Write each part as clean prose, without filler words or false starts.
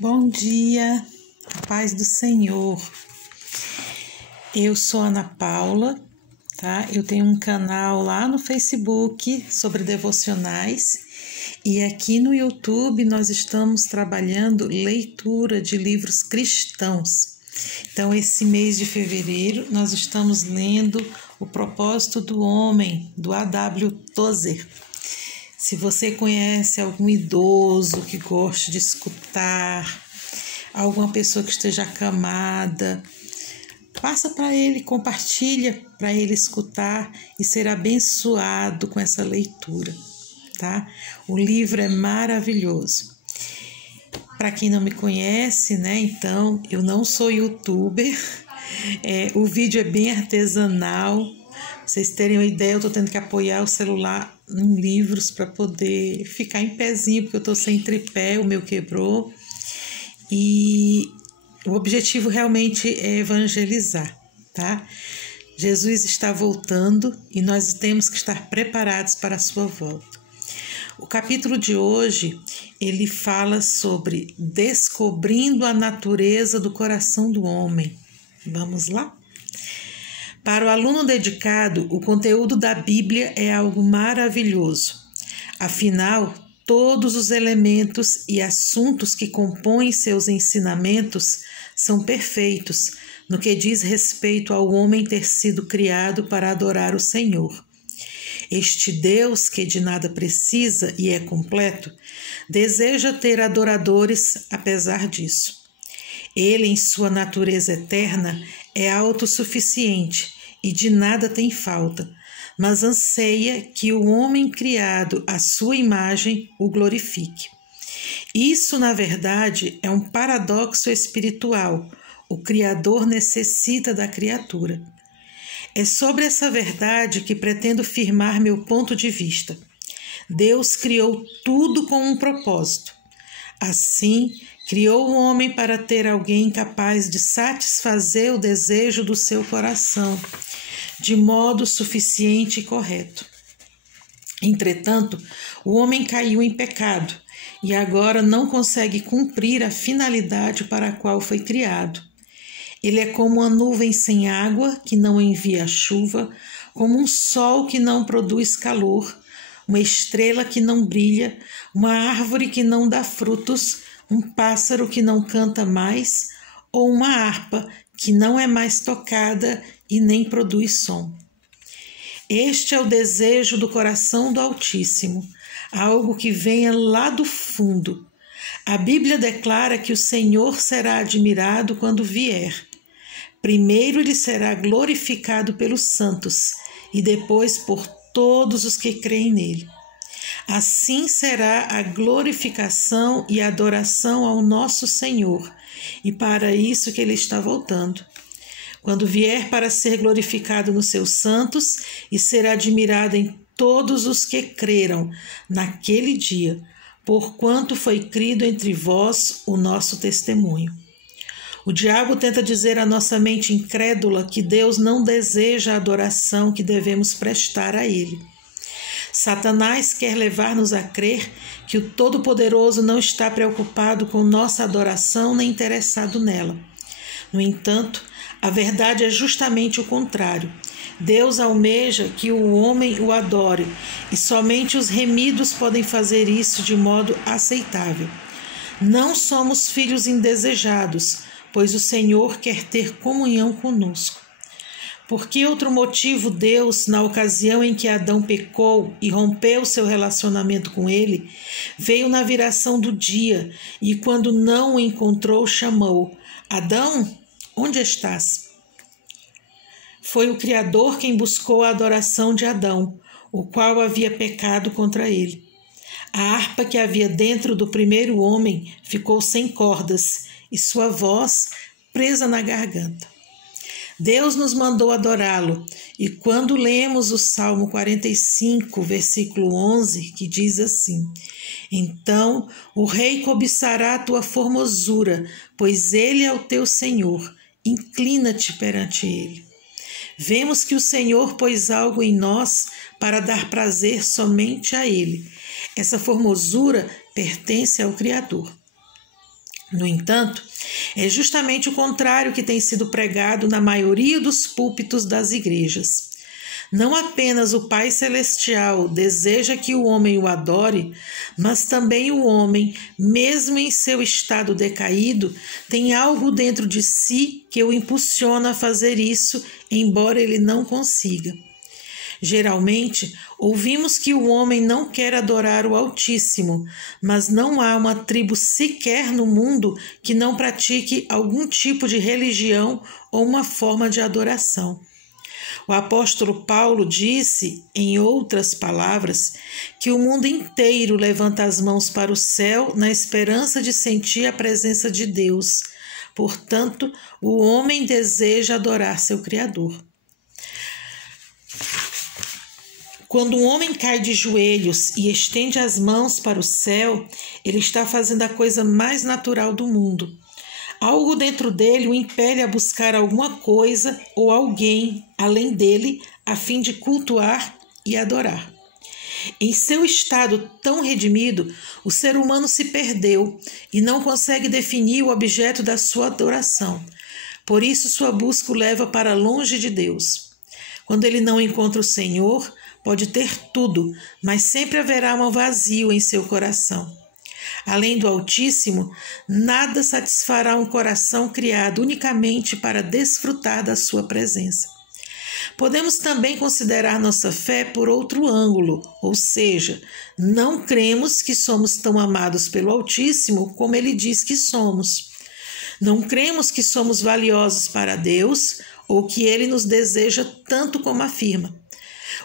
Bom dia, a paz do Senhor. Eu sou Ana Paula, tá? Eu tenho um canal lá no Facebook sobre devocionais e aqui no YouTube nós estamos trabalhando leitura de livros cristãos. Então, esse mês de fevereiro nós estamos lendo O Propósito do Homem, do A.W. Tozer. Se você conhece algum idoso que goste de escutar, alguma pessoa que esteja acamada, passa para ele, compartilha para ele escutar e ser abençoado com essa leitura, tá? O livro é maravilhoso. Para quem não me conhece, né? Então, eu não sou youtuber, o vídeo é bem artesanal. Pra vocês terem uma ideia, eu estou tendo que apoiar o celular em livros para poder ficar em pezinho, porque eu estou sem tripé, o meu quebrou. E o objetivo realmente é evangelizar, tá? Jesus está voltando e nós temos que estar preparados para a sua volta. O capítulo de hoje, ele fala sobre descobrindo a natureza do coração do homem. Vamos lá? Para o aluno dedicado, o conteúdo da Bíblia é algo maravilhoso. Afinal, todos os elementos e assuntos que compõem seus ensinamentos são perfeitos no que diz respeito ao homem ter sido criado para adorar o Senhor. Este Deus, que de nada precisa e é completo, deseja ter adoradores apesar disso. Ele, em sua natureza eterna, é autossuficiente e de nada tem falta, mas anseia que o homem criado à sua imagem o glorifique. Isso, na verdade, é um paradoxo espiritual. O Criador necessita da criatura. É sobre essa verdade que pretendo firmar meu ponto de vista. Deus criou tudo com um propósito. Assim, criou o homem para ter alguém capaz de satisfazer o desejo do seu coração, de modo suficiente e correto. Entretanto, o homem caiu em pecado e agora não consegue cumprir a finalidade para a qual foi criado. Ele é como uma nuvem sem água que não envia chuva, como um sol que não produz calor, uma estrela que não brilha, uma árvore que não dá frutos, um pássaro que não canta mais, ou uma harpa que não é mais tocada e nem produz som. Este é o desejo do coração do Altíssimo, algo que venha lá do fundo. A Bíblia declara que o Senhor será admirado quando vier. Primeiro ele será glorificado pelos santos e depois por todos os que creem nele. Assim será a glorificação e adoração ao nosso Senhor, e para isso que ele está voltando. Quando vier para ser glorificado nos seus santos e ser admirado em todos os que creram naquele dia, porquanto foi crido entre vós o nosso testemunho. O diabo tenta dizer à nossa mente incrédula que Deus não deseja a adoração que devemos prestar a Ele. Satanás quer levar-nos a crer que o Todo-Poderoso não está preocupado com nossa adoração nem interessado nela. No entanto, a verdade é justamente o contrário. Deus almeja que o homem o adore e somente os remidos podem fazer isso de modo aceitável. Não somos filhos indesejados, pois o Senhor quer ter comunhão conosco. Por que outro motivo Deus, na ocasião em que Adão pecou e rompeu seu relacionamento com ele, veio na viração do dia e, quando não o encontrou, chamou: Adão, onde estás? Foi o Criador quem buscou a adoração de Adão, o qual havia pecado contra ele. A harpa que havia dentro do primeiro homem ficou sem cordas e sua voz presa na garganta. Deus nos mandou adorá-lo, e quando lemos o Salmo 45, versículo 11, que diz assim: Então o rei cobiçará a tua formosura, pois ele é o teu Senhor, inclina-te perante ele. Vemos que o Senhor pôs algo em nós para dar prazer somente a ele. Essa formosura pertence ao Criador. No entanto, é justamente o contrário que tem sido pregado na maioria dos púlpitos das igrejas. Não apenas o Pai Celestial deseja que o homem o adore, mas também o homem, mesmo em seu estado decaído, tem algo dentro de si que o impulsiona a fazer isso, embora ele não consiga. Geralmente, ouvimos que o homem não quer adorar o Altíssimo, mas não há uma tribo sequer no mundo que não pratique algum tipo de religião ou uma forma de adoração. O apóstolo Paulo disse, em outras palavras, que o mundo inteiro levanta as mãos para o céu na esperança de sentir a presença de Deus. Portanto, o homem deseja adorar seu Criador. Quando um homem cai de joelhos e estende as mãos para o céu, ele está fazendo a coisa mais natural do mundo. Algo dentro dele o impele a buscar alguma coisa ou alguém além dele, a fim de cultuar e adorar. Em seu estado tão redimido, o ser humano se perdeu e não consegue definir o objeto da sua adoração. Por isso, sua busca o leva para longe de Deus. Quando ele não encontra o Senhor, pode ter tudo, mas sempre haverá um vazio em seu coração. Além do Altíssimo, nada satisfará um coração criado unicamente para desfrutar da sua presença. Podemos também considerar nossa fé por outro ângulo, ou seja, não cremos que somos tão amados pelo Altíssimo como ele diz que somos. Não cremos que somos valiosos para Deus ou que ele nos deseja tanto como afirma.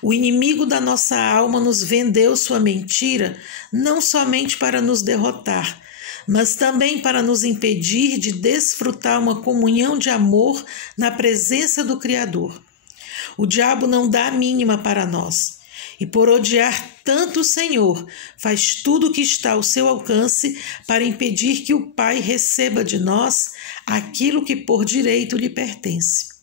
O inimigo da nossa alma nos vendeu sua mentira não somente para nos derrotar, mas também para nos impedir de desfrutar uma comunhão de amor na presença do Criador. O diabo não dá a mínima para nós, e por odiar tanto o Senhor, faz tudo o que está ao seu alcance para impedir que o Pai receba de nós aquilo que por direito lhe pertence.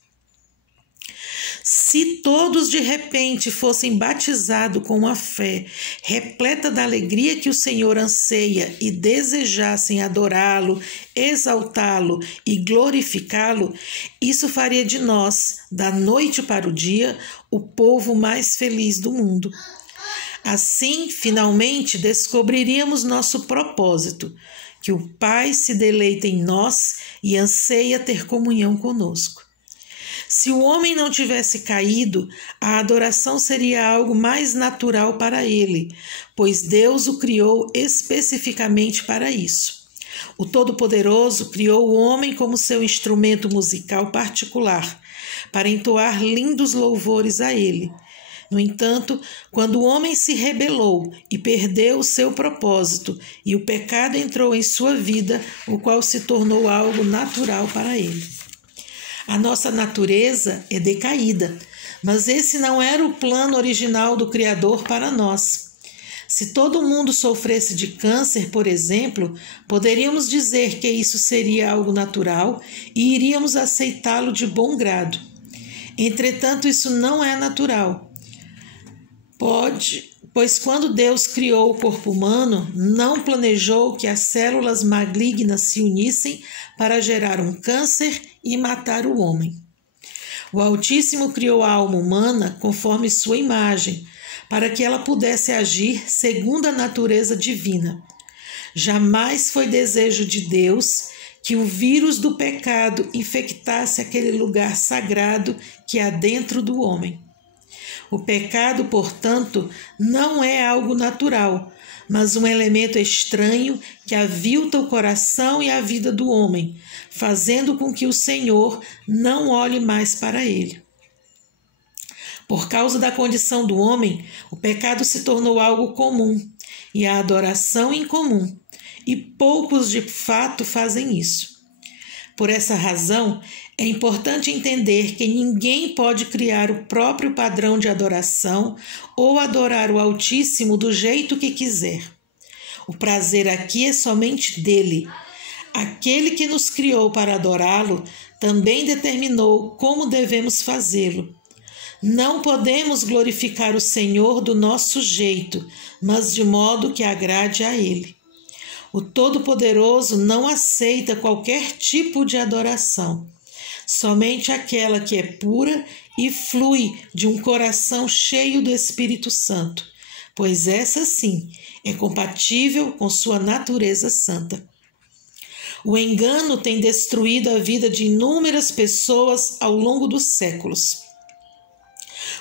Se todos de repente fossem batizados com a fé repleta da alegria que o Senhor anseia e desejassem adorá-lo, exaltá-lo e glorificá-lo, isso faria de nós, da noite para o dia, o povo mais feliz do mundo. Assim, finalmente, descobriríamos nosso propósito, que o Pai se deleita em nós e anseia ter comunhão conosco. Se o homem não tivesse caído, a adoração seria algo mais natural para ele, pois Deus o criou especificamente para isso. O Todo-Poderoso criou o homem como seu instrumento musical particular, para entoar lindos louvores a ele. No entanto, quando o homem se rebelou e perdeu o seu propósito, e o pecado entrou em sua vida, o qual se tornou algo natural para ele. A nossa natureza é decaída, mas esse não era o plano original do Criador para nós. Se todo mundo sofresse de câncer, por exemplo, poderíamos dizer que isso seria algo natural e iríamos aceitá-lo de bom grado. Entretanto, isso não é natural. Pois quando Deus criou o corpo humano, não planejou que as células malignas se unissem para gerar um câncer e matar o homem. O Altíssimo criou a alma humana conforme sua imagem, para que ela pudesse agir segundo a natureza divina. Jamais foi desejo de Deus que o vírus do pecado infectasse aquele lugar sagrado que há dentro do homem. O pecado, portanto, não é algo natural, mas um elemento estranho que avilta o coração e a vida do homem, fazendo com que o Senhor não olhe mais para ele. Por causa da condição do homem, o pecado se tornou algo comum e a adoração incomum, e poucos de fato fazem isso. Por essa razão, é importante entender que ninguém pode criar o próprio padrão de adoração ou adorar o Altíssimo do jeito que quiser. O prazer aqui é somente dele. Aquele que nos criou para adorá-lo também determinou como devemos fazê-lo. Não podemos glorificar o Senhor do nosso jeito, mas de modo que agrade a ele. O Todo-Poderoso não aceita qualquer tipo de adoração, somente aquela que é pura e flui de um coração cheio do Espírito Santo, pois essa sim é compatível com sua natureza santa. O engano tem destruído a vida de inúmeras pessoas ao longo dos séculos.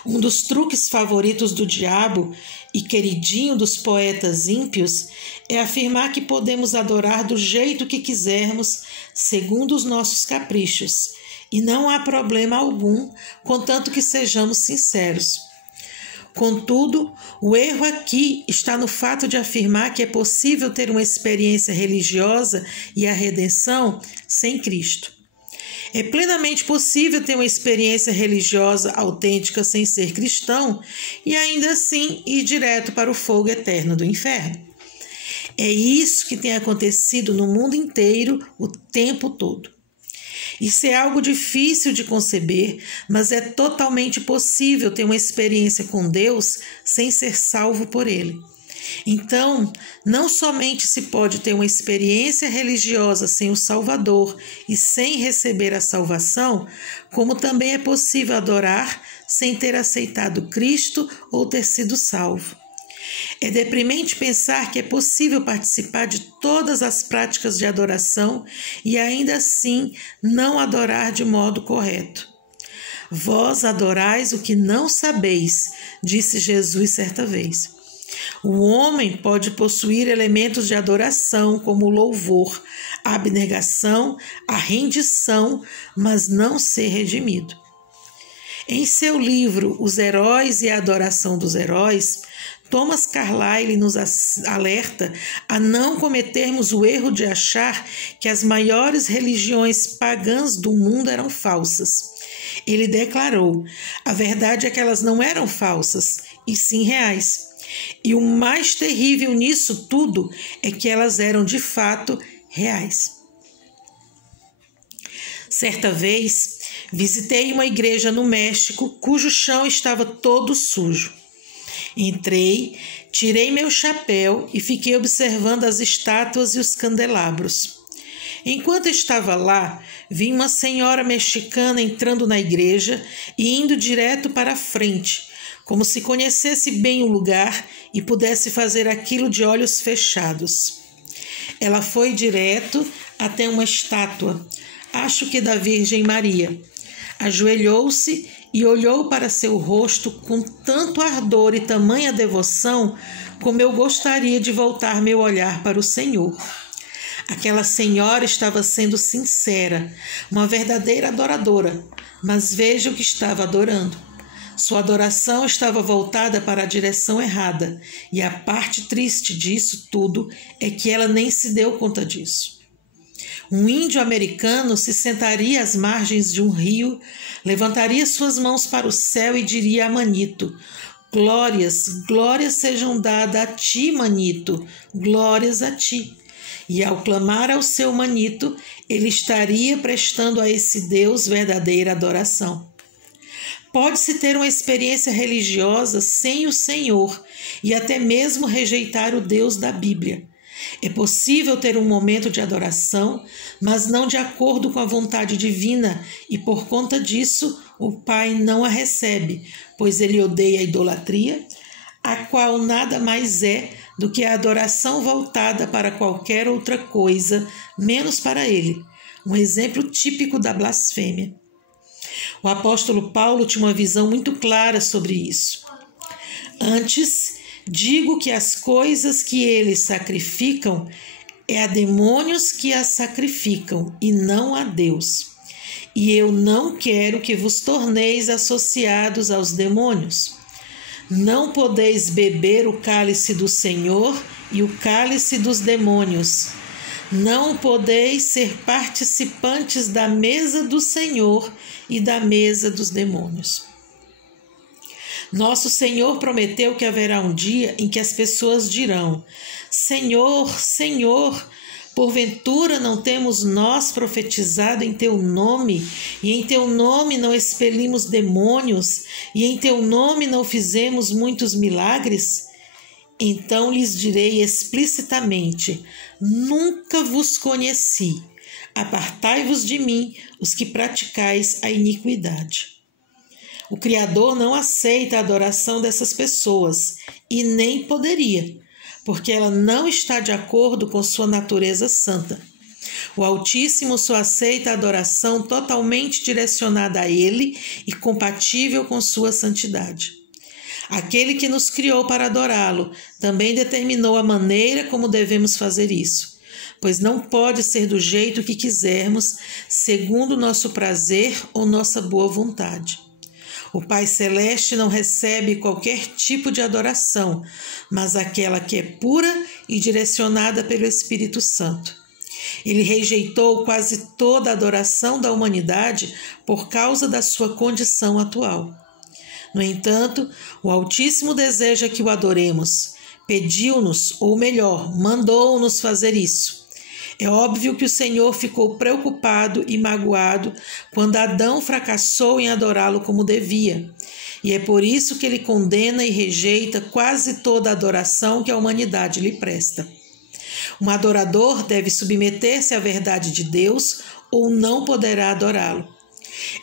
Um dos truques favoritos do diabo e queridinho dos poetas ímpios é afirmar que podemos adorar do jeito que quisermos, segundo os nossos caprichos, e não há problema algum, contanto que sejamos sinceros. Contudo, o erro aqui está no fato de afirmar que é possível ter uma experiência religiosa e a redenção sem Cristo. É plenamente possível ter uma experiência religiosa autêntica sem ser cristão e ainda assim ir direto para o fogo eterno do inferno. É isso que tem acontecido no mundo inteiro o tempo todo. Isso é algo difícil de conceber, mas é totalmente possível ter uma experiência com Deus sem ser salvo por Ele. Então, não somente se pode ter uma experiência religiosa sem o Salvador e sem receber a salvação, como também é possível adorar sem ter aceitado Cristo ou ter sido salvo. É deprimente pensar que é possível participar de todas as práticas de adoração e ainda assim não adorar de modo correto. Vós adorais o que não sabeis, disse Jesus certa vez. O homem pode possuir elementos de adoração como o louvor, a abnegação, a rendição, mas não ser redimido. Em seu livro Os Heróis e a Adoração dos Heróis, Thomas Carlyle nos alerta a não cometermos o erro de achar que as maiores religiões pagãs do mundo eram falsas. Ele declarou: a verdade é que elas não eram falsas, e sim reais. E o mais terrível nisso tudo é que elas eram de fato reais. Certa vez, visitei uma igreja no México cujo chão estava todo sujo. Entrei, tirei meu chapéu e fiquei observando as estátuas e os candelabros. Enquanto estava lá, vi uma senhora mexicana entrando na igreja e indo direto para a frente, como se conhecesse bem o lugar e pudesse fazer aquilo de olhos fechados. Ela foi direto até uma estátua, acho que da Virgem Maria. Ajoelhou-se e olhou para seu rosto com tanto ardor e tamanha devoção como eu gostaria de voltar meu olhar para o Senhor. Aquela senhora estava sendo sincera, uma verdadeira adoradora, mas veja o que estava adorando. Sua adoração estava voltada para a direção errada, e a parte triste disso tudo é que ela nem se deu conta disso. Um índio americano se sentaria às margens de um rio, levantaria suas mãos para o céu e diria a Manito: glórias, glórias sejam dadas a ti, Manito, glórias a ti. E ao clamar ao seu Manito, ele estaria prestando a esse Deus verdadeira adoração. Pode-se ter uma experiência religiosa sem o Senhor e até mesmo rejeitar o Deus da Bíblia. É possível ter um momento de adoração, mas não de acordo com a vontade divina, e por conta disso o Pai não a recebe, pois ele odeia a idolatria, a qual nada mais é do que a adoração voltada para qualquer outra coisa, menos para ele. Um exemplo típico da blasfêmia. O apóstolo Paulo tinha uma visão muito clara sobre isso. Antes, digo que as coisas que eles sacrificam é a demônios que as sacrificam e não a Deus. E eu não quero que vos torneis associados aos demônios. Não podeis beber o cálice do Senhor e o cálice dos demônios. Não podeis ser participantes da mesa do Senhor e da mesa dos demônios. Nosso Senhor prometeu que haverá um dia em que as pessoas dirão: Senhor, Senhor, porventura não temos nós profetizado em teu nome, e em teu nome não expelimos demônios, e em teu nome não fizemos muitos milagres? Então lhes direi explicitamente: nunca vos conheci. Apartai-vos de mim, os que praticais a iniquidade. O Criador não aceita a adoração dessas pessoas e nem poderia, porque ela não está de acordo com sua natureza santa. O Altíssimo só aceita a adoração totalmente direcionada a Ele e compatível com sua santidade. Aquele que nos criou para adorá-lo também determinou a maneira como devemos fazer isso, pois não pode ser do jeito que quisermos, segundo nosso prazer ou nossa boa vontade. O Pai Celeste não recebe qualquer tipo de adoração, mas aquela que é pura e direcionada pelo Espírito Santo. Ele rejeitou quase toda a adoração da humanidade por causa da sua condição atual. No entanto, o Altíssimo deseja que o adoremos. Pediu-nos, ou melhor, mandou-nos fazer isso. É óbvio que o Senhor ficou preocupado e magoado quando Adão fracassou em adorá-lo como devia. E é por isso que ele condena e rejeita quase toda a adoração que a humanidade lhe presta. Um adorador deve submeter-se à verdade de Deus ou não poderá adorá-lo.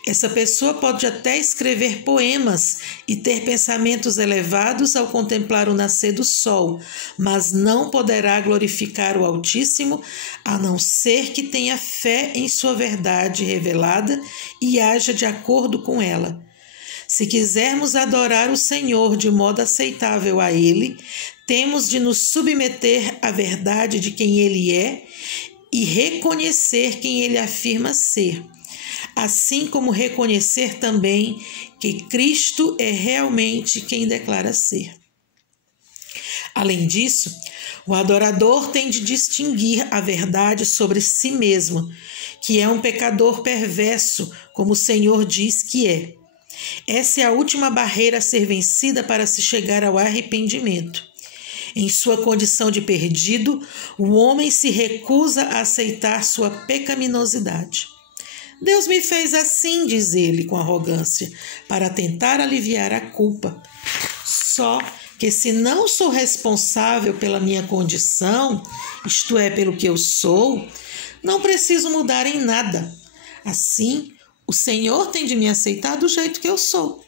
Essa pessoa pode até escrever poemas e ter pensamentos elevados ao contemplar o nascer do sol, mas não poderá glorificar o Altíssimo, a não ser que tenha fé em sua verdade revelada e haja de acordo com ela. Se quisermos adorar o Senhor de modo aceitável a Ele, temos de nos submeter à verdade de quem Ele é e reconhecer quem Ele afirma ser, assim como reconhecer também que Cristo é realmente quem declara ser. Além disso, o adorador tem de distinguir a verdade sobre si mesmo, que é um pecador perverso, como o Senhor diz que é. Essa é a última barreira a ser vencida para se chegar ao arrependimento. Em sua condição de perdido, o homem se recusa a aceitar sua pecaminosidade. Deus me fez assim, diz ele com arrogância, para tentar aliviar a culpa. Só que se não sou responsável pela minha condição, isto é, pelo que eu sou, não preciso mudar em nada. Assim, o Senhor tem de me aceitar do jeito que eu sou.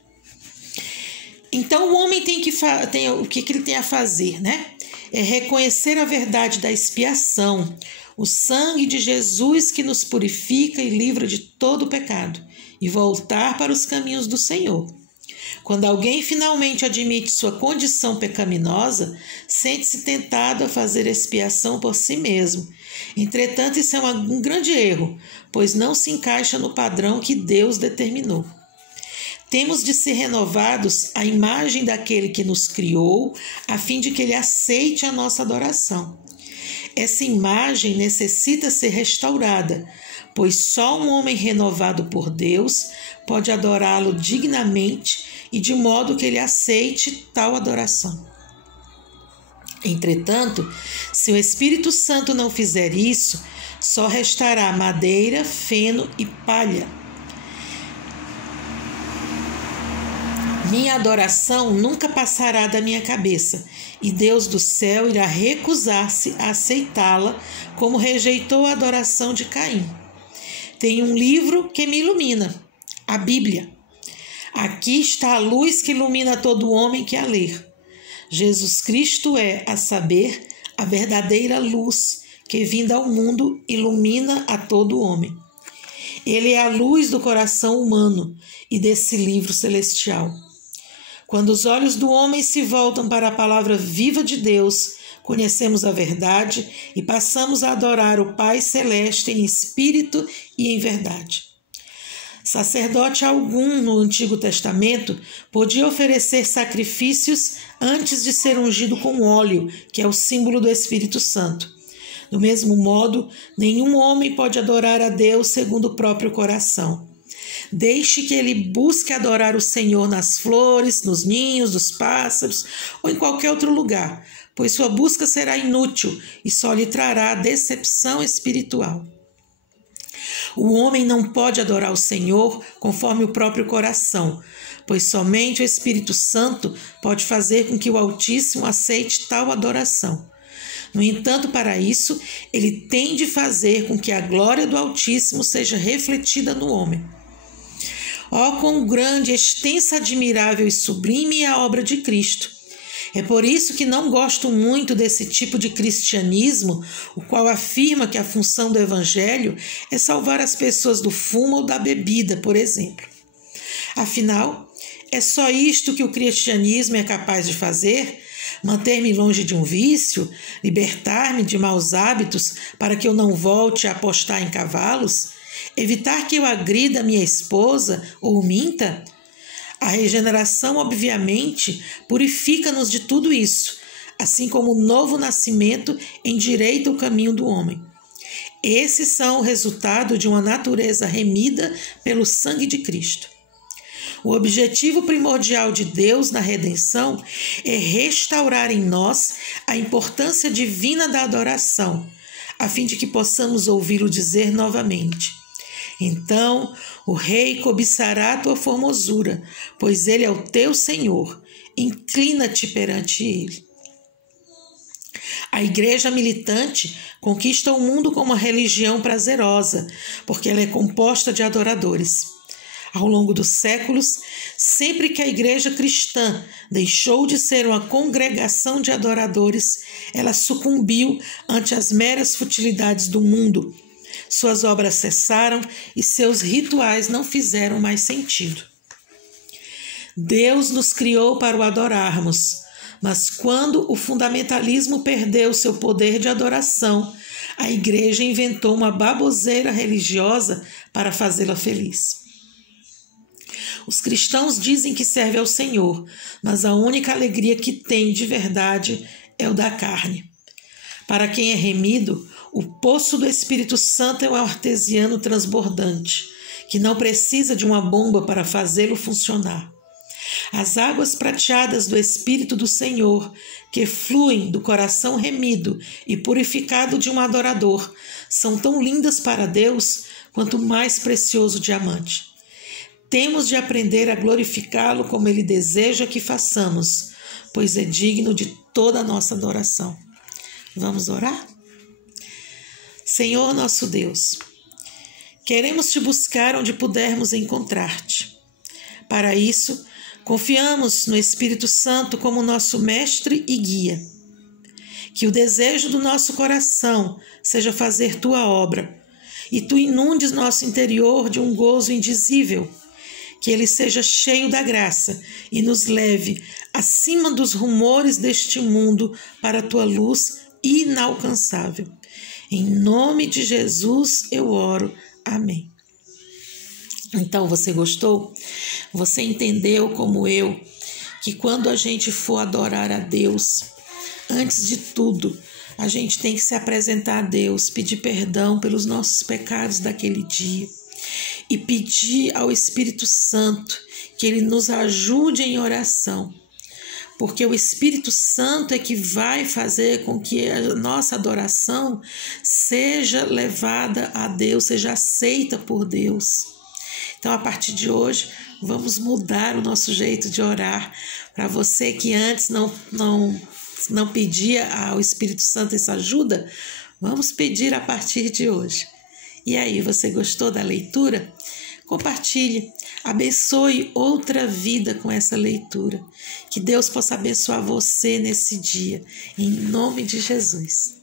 Então o homem o que ele tem a fazer, né? É reconhecer a verdade da expiação, o sangue de Jesus que nos purifica e livra de todo o pecado, e voltar para os caminhos do Senhor. Quando alguém finalmente admite sua condição pecaminosa, sente-se tentado a fazer expiação por si mesmo. Entretanto, isso é um grande erro, pois não se encaixa no padrão que Deus determinou. Temos de ser renovados à imagem daquele que nos criou, a fim de que ele aceite a nossa adoração. Essa imagem necessita ser restaurada, pois só um homem renovado por Deus pode adorá-lo dignamente e de modo que ele aceite tal adoração. Entretanto, se o Espírito Santo não fizer isso, só restará madeira, feno e palha. Minha adoração nunca passará da minha cabeça, e Deus do céu irá recusar-se a aceitá-la, como rejeitou a adoração de Caim. Tem um livro que me ilumina, a Bíblia. Aqui está a luz que ilumina todo homem que a ler. Jesus Cristo é, a saber, a verdadeira luz que, vinda ao mundo, ilumina a todo homem. Ele é a luz do coração humano e desse livro celestial. Quando os olhos do homem se voltam para a palavra viva de Deus, conhecemos a verdade e passamos a adorar o Pai Celeste em espírito e em verdade. Sacerdote algum no Antigo Testamento podia oferecer sacrifícios antes de ser ungido com óleo, que é o símbolo do Espírito Santo. Do mesmo modo, nenhum homem pode adorar a Deus segundo o próprio coração. Deixe que ele busque adorar o Senhor nas flores, nos ninhos dos pássaros ou em qualquer outro lugar, pois sua busca será inútil e só lhe trará decepção espiritual. O homem não pode adorar o Senhor conforme o próprio coração, pois somente o Espírito Santo pode fazer com que o Altíssimo aceite tal adoração. No entanto, para isso, ele tem de fazer com que a glória do Altíssimo seja refletida no homem. Ó, quão grande, extensa, admirável e sublime é a obra de Cristo! É por isso que não gosto muito desse tipo de cristianismo, o qual afirma que a função do Evangelho é salvar as pessoas do fumo ou da bebida, por exemplo. Afinal, é só isto que o cristianismo é capaz de fazer? Manter-me longe de um vício? Libertar-me de maus hábitos para que eu não volte a apostar em cavalos? Evitar que eu agrida minha esposa ou minta? A regeneração, obviamente, purifica-nos de tudo isso, assim como o novo nascimento endireita o caminho do homem. Esses são o resultado de uma natureza remida pelo sangue de Cristo. O objetivo primordial de Deus na redenção é restaurar em nós a importância divina da adoração, a fim de que possamos ouvi-lo dizer novamente: então o rei cobiçará a tua formosura, pois ele é o teu Senhor. Inclina-te perante ele. A igreja militante conquista o mundo com uma religião prazerosa, porque ela é composta de adoradores. Ao longo dos séculos, sempre que a igreja cristã deixou de ser uma congregação de adoradores, ela sucumbiu ante as meras futilidades do mundo. Suas obras cessaram e seus rituais não fizeram mais sentido. Deus nos criou para o adorarmos, mas quando o fundamentalismo perdeu seu poder de adoração, a igreja inventou uma baboseira religiosa para fazê-la feliz. Os cristãos dizem que servem ao Senhor, mas a única alegria que tem de verdade é o da carne. Para quem é remido, o poço do Espírito Santo é um artesiano transbordante, que não precisa de uma bomba para fazê-lo funcionar. As águas prateadas do Espírito do Senhor, que fluem do coração remido e purificado de um adorador, são tão lindas para Deus quanto o mais precioso diamante. Temos de aprender a glorificá-lo como ele deseja que façamos, pois é digno de toda a nossa adoração. Vamos orar? Senhor nosso Deus, queremos te buscar onde pudermos encontrar-te. Para isso, confiamos no Espírito Santo como nosso mestre e guia. Que o desejo do nosso coração seja fazer tua obra, e tu inundes nosso interior de um gozo indizível. Que ele seja cheio da graça e nos leve acima dos rumores deste mundo para a tua luz inalcançável. Em nome de Jesus eu oro. Amém. Então, você gostou? Você entendeu, como eu, que quando a gente for adorar a Deus, antes de tudo, a gente tem que se apresentar a Deus, pedir perdão pelos nossos pecados daquele dia e pedir ao Espírito Santo que ele nos ajude em oração, porque o Espírito Santo é que vai fazer com que a nossa adoração seja levada a Deus, seja aceita por Deus. Então, a partir de hoje, vamos mudar o nosso jeito de orar. Para você que antes não pedia ao Espírito Santo essa ajuda, vamos pedir a partir de hoje. E aí, você gostou da leitura? Compartilhe, abençoe outra vida com essa leitura. Que Deus possa abençoar você nesse dia, em nome de Jesus.